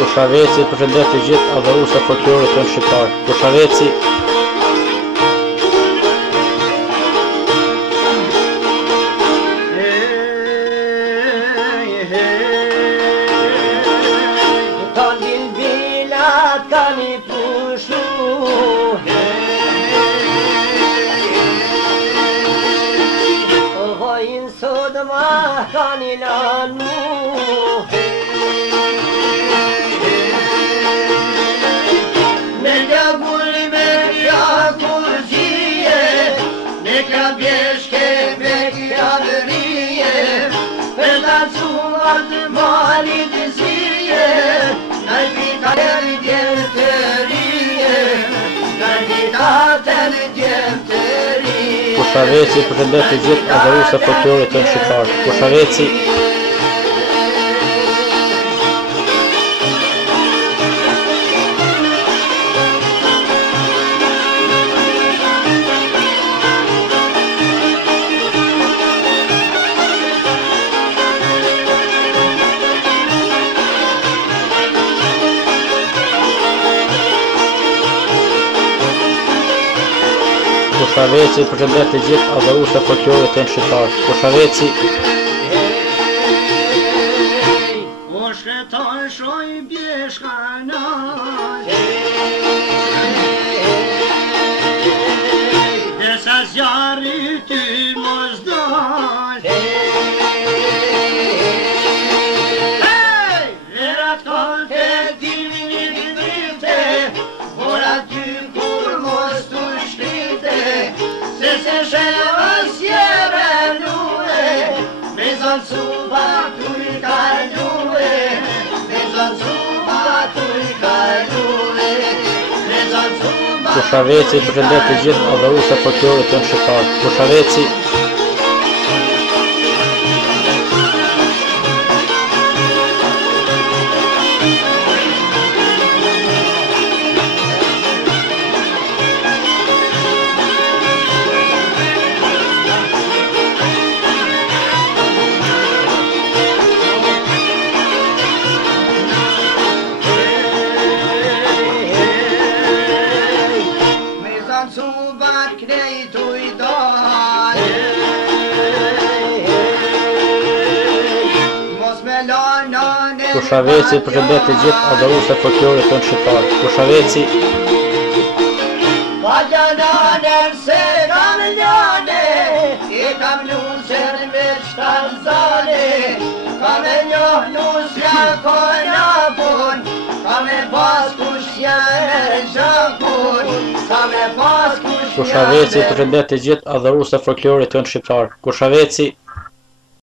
Kurshaveci përshëndet të gjithë adhurues të folklorit tonë shqiptar. Kurshaveci Kurshaveci përshëndet të gjithë adhurues të folklorit tonë shqiptar. Kurshaveci Kurshaveci përshëndet të gjithë adhurues të folklorit tonë shqiptar. Kurshaveci O shkretar shoj bjeshkana Desa zjarri ty mos dal Verat kolte dimi një drifte Por aty kur mos tu shkrite Se se shevës jere lue Me zonë suba tu i kalue Me zonë suba tu i kalue Me zonë suba Kurshaveci përshëndet të gjithë adhurues të folklorit tonë shqiptar. Kurshaveci Kurshaveci përshëndet të gjithë adhurues të folklorit tonë shqiptar. Kurshaveci Vallanen se kam ljane I kam lusër me shtanzane Kam e njohnu s'ja kona pun Kam e pas kushja e zhakun Kam e pas kushja e Kurshaveci përshëndet të gjithë adhurues të folklorit tonë shqiptar. Kurshaveci